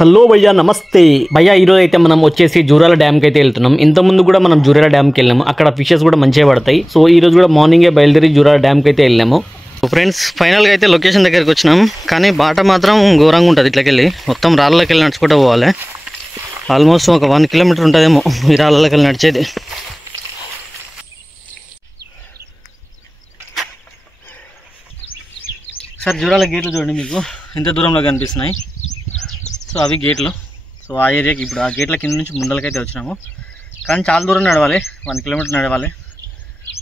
Hello భయ్యా, నమస్తే భయ్యా. ఈరోజు అయితే మనం వచ్చేసి జూరాల డ్యామ్కి అయితే వెళ్తున్నాం. ఇంతకుముందు కూడా మనం జూరాల డ్యామ్కి వెళ్ళాము. అక్కడ ఫిషెస్ కూడా మంచిగా పడతాయి. సో ఈ రోజు కూడా మార్నింగే బయలుదేరి జూరాల డ్యామ్కి అయితే వెళ్ళాము. సో ఫ్రెండ్స్, ఫైనల్గా అయితే లొకేషన్ దగ్గరికి వచ్చినాం. కానీ బాట మాత్రం ఘోరంగా ఉంటుంది. ఇట్లకెళ్ళి మొత్తం రాళ్ళకి వెళ్ళి నడుచుకుంటూ పోవాలి. ఆల్మోస్ట్ ఒక 1 కిలోమీటర్ ఉంటుందేమో ఈ రాళ్ళకి వెళ్ళి నడిచేది. సార్, జూరాల గేట్లు చూడండి, మీకు ఇంత దూరంలో కనిపిస్తున్నాయి. సో అవి గేట్లు. సో ఆ ఏరియాకి ఇప్పుడు ఆ గేట్ల కింద నుంచి ముందలకైతే వచ్చినాము. కానీ చాలా దూరం నడవాలి, 1 కిలోమీటర్ నడవాలి.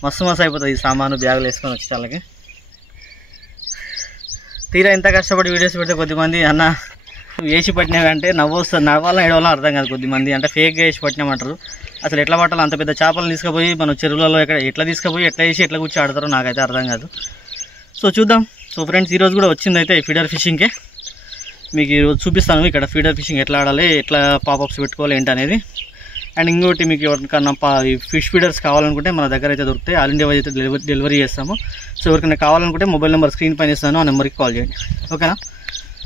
మస్తు అయిపోతుంది ఈ సామాను బ్యాగులు వేసుకొని వచ్చి వాళ్ళకి. తీరా ఇంత కష్టపడి వీడియోస్ పెడితే కొద్దిమంది అన్న వేసి పట్టినావంటే నవ్వు వస్తుంది. నడవాలని ఏడవాలని అర్థం కాదు. కొద్దిమంది అంటే ఫేక్గా వేసి పట్టినామంటారు. అసలు ఎట్లా పట్టాలి? అంత పెద్ద చేపలను తీసుకుపోయి మన చెరువులలో ఎట్లా తీసుకుపోయి ఎట్లా వేసి ఎట్లా కూర్చో ఆడతారో నాకైతే అర్థం కాదు. సో చూద్దాం. సో ఫ్రెండ్స్, ఈరోజు కూడా వచ్చిందైతే ఫీడర్ ఫిషింగ్కే. మీకు ఈరోజు చూపిస్తాను ఇక్కడ ఫీడర్ ఫిషింగ్ ఎట్లా ఆడాలి, ఎట్లా పాపప్స్ పెట్టుకోవాలి ఏంటి అనేది. అండ్ ఇంకోటి, మీకు ఎవరికన్నా ఫిష్ ఫీడర్స్ కావాలనుకుంటే మన దగ్గర అయితే దొరుకుతాయి. ఆల్ ఇండియా వైజ్ అయితే డెలివరీ చేస్తాము. సో ఎవరికైనా కావాలనుకుంటే మొబైల్ నెంబర్ స్క్రీన్ పైన ఇస్తాను, ఆ నెంబర్కి కాల్ చేయండి. ఓకేనా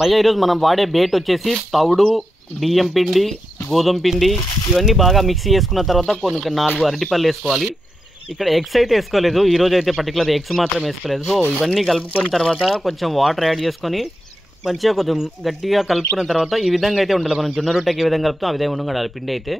భయ్యా? ఈరోజు మనం వాడే బేట్ వచ్చేసి తవుడు, బియ్యం పిండి, గోధుమ పిండి ఇవన్నీ బాగా మిక్సీ చేసుకున్న తర్వాత కొన్ని 4 అరటిపళ్ళు వేసుకోవాలి. ఇక్కడ ఎగ్స్ అయితే వేసుకోలేదు ఈరోజు అయితే, పర్టికులర్ ఎగ్స్ మాత్రం వేసుకోలేదు. సో ఇవన్నీ కలుపుకున్న తర్వాత కొంచెం వాటర్ యాడ్ చేసుకొని మంచిగా కొంచెం గట్టిగా కలుపుకున్న తర్వాత ఈ విధంగా అయితే ఉండాలి. మనం జొన్న రొట్టెకి ఏ విధంగా కలుపుతాం ఆ విధంగా ఉండాలి పిండి అయితే.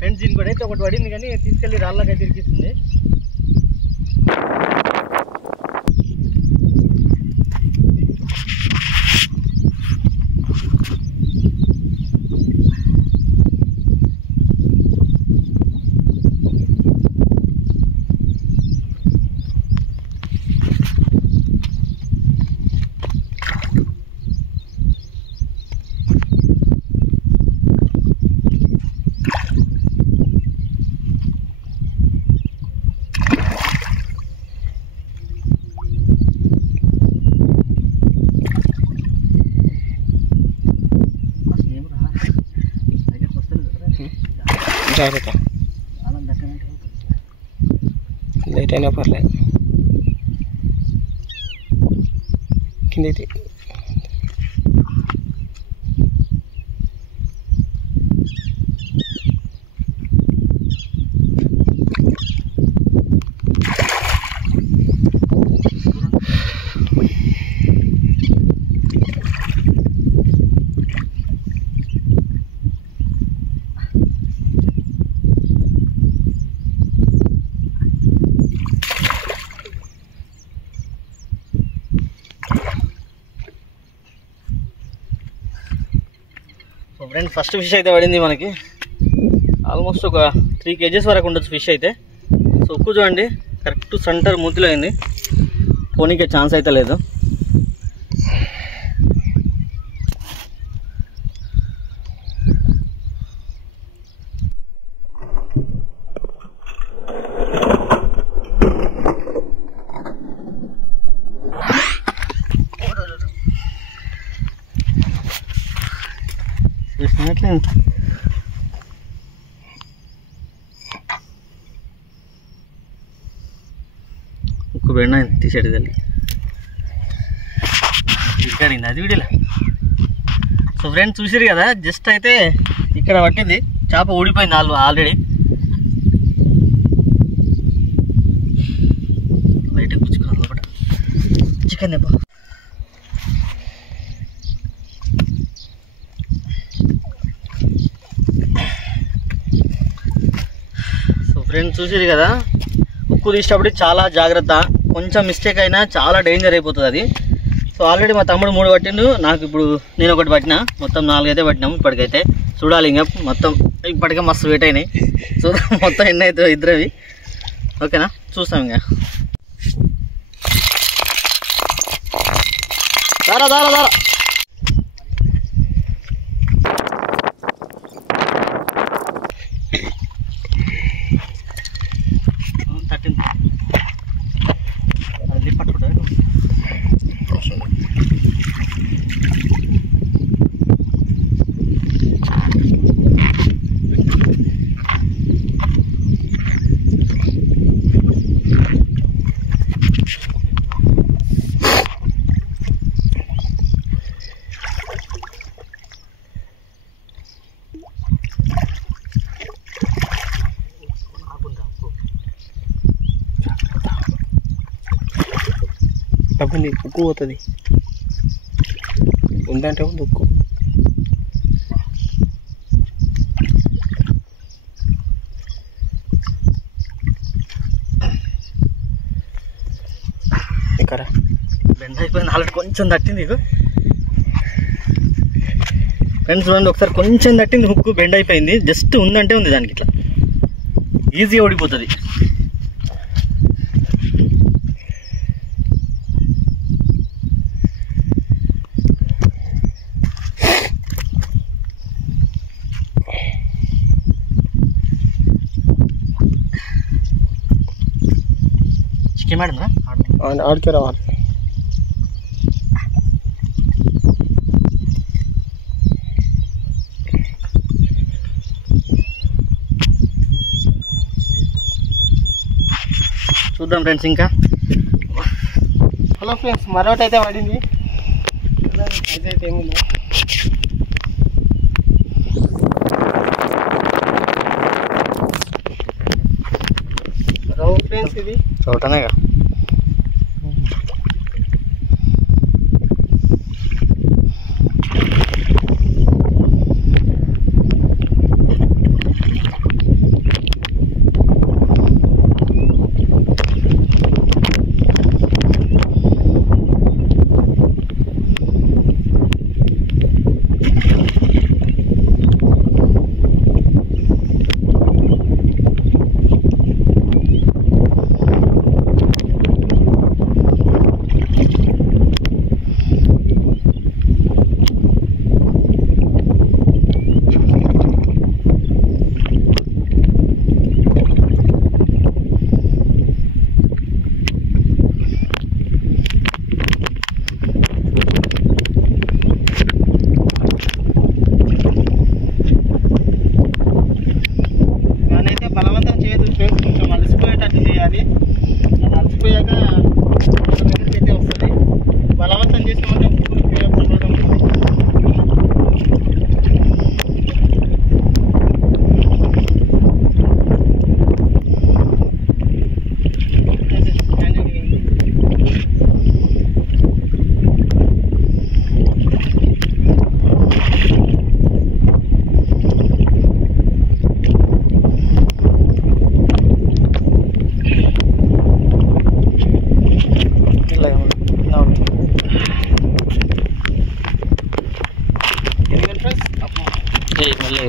ఫ్రెండ్స్, దీనికి కూడా అయితే ఒకటి పడింది కానీ తీసుకెళ్ళి రాళ్ళకి అయితే తిరిగిస్తుంది. లేట్ అయినా పర్లేదు, కింద ఫ్రెండ్. ఫస్ట్ ఫిష్ అయితే పడింది మనకి. ఆల్మోస్ట్ ఒక 3 kgs వరకు ఉండొచ్చు ఫిష్ అయితే. సో ఉక్కు చూడండి, కరెక్ట్ సెంటర్ మూతిలో అయింది. పోనీకే ఛాన్స్ అయితే లేదు. ఉక్కు పెడినా టీషర్ట్ తల్లి ఇక్కడింది అది వీడియోలో. సో ఫ్రెండ్స్, చూసారు కదా, జస్ట్ అయితే ఇక్కడ పట్టింది చేప, ఊడిపోయింది ఆల్రెడీ. బయటకు పుచ్చుకోవాలి లోపల చికెన్ దెబ్బ. ఫ్రెండ్స్, చూసిరు కదా, ఉక్కు తీసేటప్పుడు చాలా జాగ్రత్త. కొంచెం మిస్టేక్ అయినా చాలా డేంజర్ అయిపోతుంది అది. సో ఆల్రెడీ మా తమ్ముడు 3 పట్టిండు, నాకు ఇప్పుడు నేను ఒకటి పట్టిన, మొత్తం 4 అయితే పట్టినాము ఇప్పటికైతే. చూడాలి ఇంకా మొత్తం, ఇప్పటికే మస్తు వెయిట్ అయినాయి. చూద్దాం మొత్తం ఎన్ని అవుతాయి ఇద్దరివి. ఓకేనా, చూస్తాం ఇంకా. దారా దారా దారా తట్టింది, అది పట్టుకుంటా. తప్పండి, ఉక్కు పోతుంది ఉందంటే ఉంది ఉక్కు. ఇక్కడ బెండ్ అయిపోయింది ఆల్రెడీ, కొంచెం తట్టింది. ఇక ఫ్రెండ్స్ చూడండి ఒకసారి, కొంచెం తట్టింది హుక్కు, బెండ్ అయిపోయింది. జస్ట్ ఉందంటే ఉంది దానికి, ఇట్లా ఈజీగా ఓడిపోతుంది. చికెన్ మేడం ఆడికే రావాలి. చూద్దాం ఫ్రెండ్స్ ఇంకా. హలో ఫ్రెండ్స్, మరొకటి అయితే పడింది. అయితే ఏముంది ఫ్రెండ్స్, ఇది చూడటానేగా.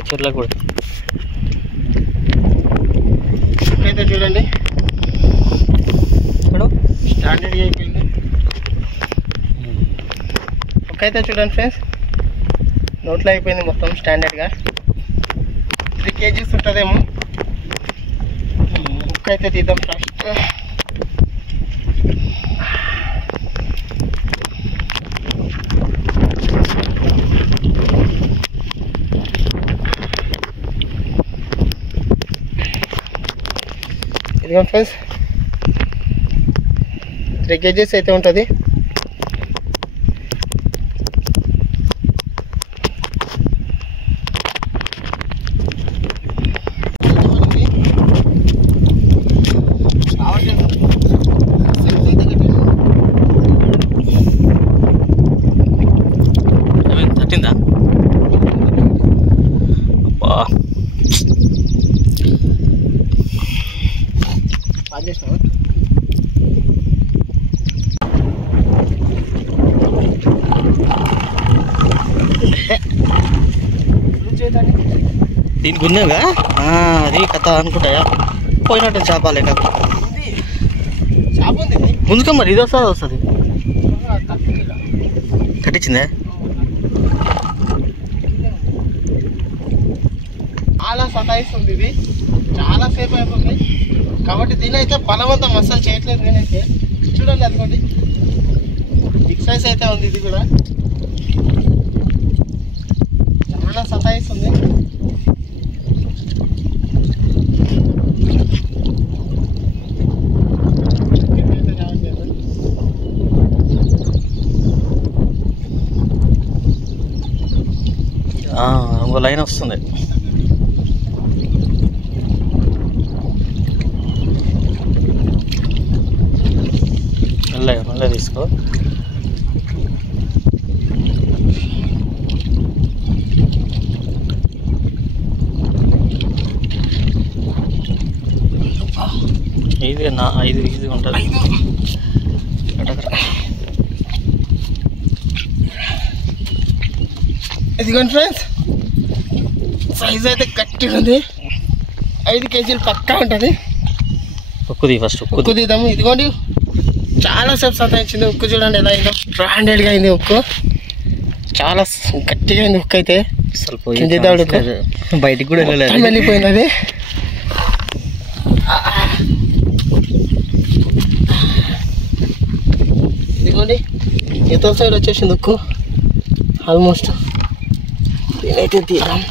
చెట్లకు కూడా అయితే చూడండి, ఇప్పుడు స్టాండర్డ్ అయిపోయింది. అయితే చూడండి ఫ్రెండ్స్, నోట్లో అయిపోయింది మొత్తం స్టాండర్డ్గా. 3 kgs ఉంటుందేమో. బుక్ అయితే తీద్దాం ఫస్ట్. ఇదిగో ఫ్రెండ్స్, 3 kgs అయితే ఉంటుంది. తట్టిందా? దీనికి ఉన్నాగా అది కథ అనుకుంటాయా పోయినట్టు చేపాలి ముందుగా మరి ఇది వస్తుంది కట్టించిందే చాలా సతాయిస్తుంది ఇది, చాలా సేపు అయిపోతుంది కాబట్టి దీని అయితే బలవంతం అస్సలు చేయట్లేదు. నేనైతే చూడండి అనుకోండి బిగ్ సైజ్ అయితే ఉంది, ఇది కూడా చాలా సతాయిస్తుంది. ఇంకో లైన్ వస్తుంది. మళ్ళీ తీసుకో. ఇది ఈజీ ఉంటుంది. ఇదిగోండి ఫ్రెండ్స్, సైజ్ అయితే గట్టిగా ఉంది, 5 కేజీలు పక్కా ఉంటుంది. ఉక్కుది ఫస్ట్ ఉక్కు తీద్దాము. ఇదిగోండి చాలా సేపు సతాయించింది ఉక్కు, చూడండి ఎలా అయిందో, బ్రాండెడ్గా అయింది ఉక్కు, చాలా గట్టిగా అయింది ఉక్కు అయితే. బయటికి కూడా వెళ్ళిపోయింది అది. ఇదిగోండి ఇతర సైడ్ వచ్చేసింది ఉక్కు ఆల్మోస్ట్. దీనైతే తీద్దాం.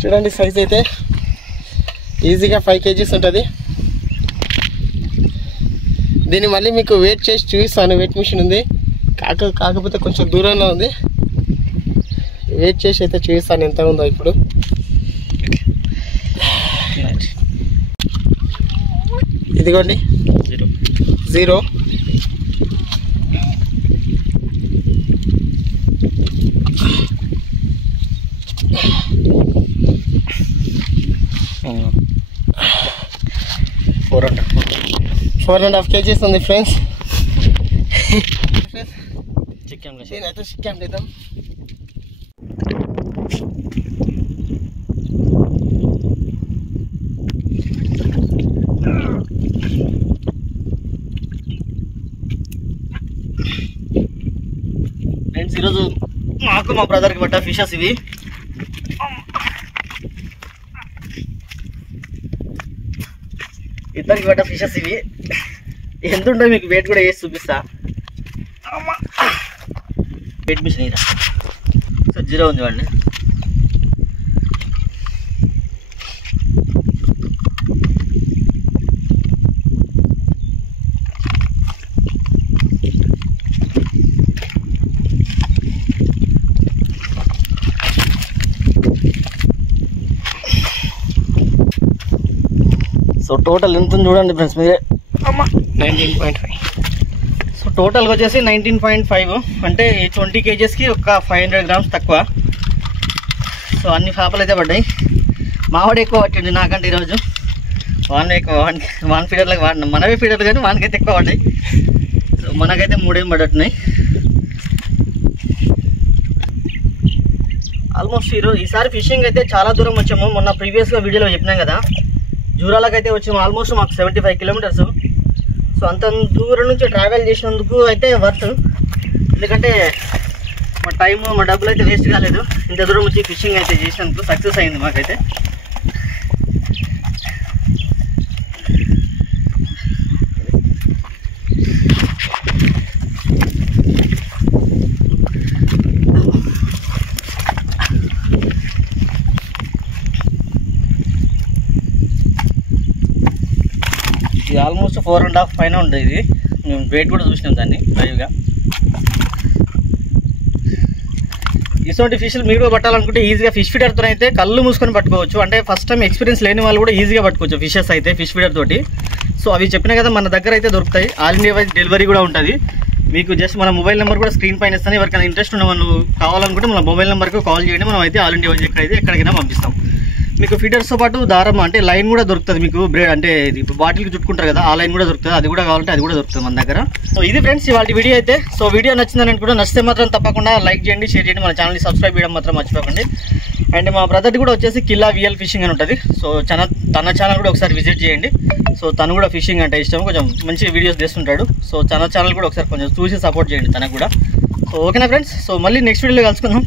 చూడండి సైజ్ అయితే ఈజీగా 5 కేజీస్ ఉంటుంది. దీన్ని మళ్ళీ మీకు వెయిట్ చేసి చూపిస్తాను, వెయిట్ మిషన్ ఉంది, కాకపోతే కొంచెం దూరంలో ఉంది. వెయిట్ చేసి అయితే చూపిస్తాను ఎంత ఉందో ఇప్పుడు. ఇదిగోండి 0. ఫోర్ అండ్ హాఫ్ కేజీస్ ఉంది ఫ్రెండ్స్. నేనైతే చికెన్ చేద్దాం. ఫ్రెండ్స్ ఈరోజు మాకు మా బ్రదర్కి పడ్డ ఫిషెస్ ఇవి. ఇద్దరికి పడ్డ ఫిషెస్ ఇవి. ఎంత ఉంటాయి మీకు వెయిట్ కూడా వేసి చూపిస్తా. వెయిట్ మిషన్ ఇలా సో 0 ఉంది వాడిని. సో టోటల్ ఎంత చూడండి ఫ్రెండ్స్ మీరే. 19.5. సో టోటల్గా వచ్చేసి 19.5, అంటే 20 కేజెస్కి ఒక 500 గ్రామ్స్ తక్కువ. సో అన్ని చేపలు అయితే పడ్డాయి. మావాడు ఎక్కువ పట్టింది నాకంటే ఈరోజు. వాన్ ఎక్కువ, వాన్ ఫీడర్లకు మనవే ఫీడర్లు కానీ వానికైతే ఎక్కువ పడ్డాయి. సో మనకైతే 3 పడ్డట్టున్నాయి. ఆల్మోస్ట్ ఈసారి ఫిషింగ్ అయితే చాలా దూరం వచ్చాము. మొన్న ప్రీవియస్గా వీడియోలో చెప్పినాం కదా, జూరాలకు అయితే వచ్చాము. ఆల్మోస్ట్ మాకు 75 కిలోమీటర్స్. సో అంత దూరం నుంచి ట్రావెల్ చేసినందుకు అయితే వర్త్, ఎందుకంటే మా టైం మా డబ్బులు అయితే వేస్ట్ కాలేదు. ఇంత దూరం వచ్చి ఫిషింగ్ అయితే చేసినందుకు సక్సెస్ అయింది మాకైతే. ఇది ఆల్మోస్ట్ 4.5 పైన ఉంటుంది. ఇది మేము వెయిట్ కూడా చూసినాం దాన్ని లైవ్గా. ఇటువంటి ఫిష్లు మీరు కూడా పట్టాలనుకుంటే ఈజీగా ఫిష్ ఫీడర్తో అయితే కళ్ళు మూసుకొని పట్టుకోవచ్చు. అంటే ఫస్ట్ టైం ఎక్స్పీరియన్స్ లేని వాళ్ళు కూడా ఈజీగా పట్టుకోవచ్చు ఫిషెస్ అయితే ఫిష్ ఫీడర్ తోటి. సో అవి చెప్పినా కదా మన దగ్గర అయితే దొరుకుతాయి. ఆల్ ఇండియా వైజ్ డెలివరీ కూడా ఉంటుంది. మీకు జస్ట్ మన మొబైల్ నెంబర్ కూడా స్క్రీన్ పైన ఇస్తాను. ఎవరికైనా ఇంట్రెస్ట్ ఉన్న వాళ్ళు కావాలనుకుంటే మన మొబైల్ నెంబర్కి కాల్ చేయండి. మనం అయితే ఆల్ ఇండియా వైజ్ ఎక్కడైనా పంపిస్తాం. మీకు ఫీడర్స్తో పాటు దారం అంటే లైన్ కూడా దొరుకుతుంది మీకు బ్రేడ్ అంటే ఇది బాటిల్కి చుట్టుకుంటారు కదా ఆ లైన్ కూడా దొరుకుతుంది, అది కూడా కావాలంటే అది కూడా దొరుకుతుంది మన దగ్గర. సో ఇది ఫ్రెండ్స్ ఇవాళ వీడియో అయితే. సో వీడియో నచ్చిందని కూడా నచ్చితే మాత్రం తప్పకుండా లైక్ చేయండి, షేర్ చేయండి, మన ఛానల్ని సబ్స్క్రైబ్ చేయడం మాత్రం మర్చిపోకండి. అండ్ మా బ్రదర్ది కూడా వచ్చేసి కిల్లా విఎల్ ఫిషింగ్ అని ఉంటుంది. సో తన ఛానల్ కూడా ఒకసారి విజిట్ చేయండి. సో తను కూడా ఫిషింగ్ అంటే ఇష్టం, కొంచెం మంచి వీడియోస్ చేస్తుంటాడు. సో తన ఛానల్ కూడా ఒకసారి కొంచెం చూసి సపోర్ట్ చేయండి తనకు కూడా. సో ఓకేనా ఫ్రెండ్స్, సో మళ్ళీ నెక్స్ట్ వీడియోలో కలుసుకుందాం.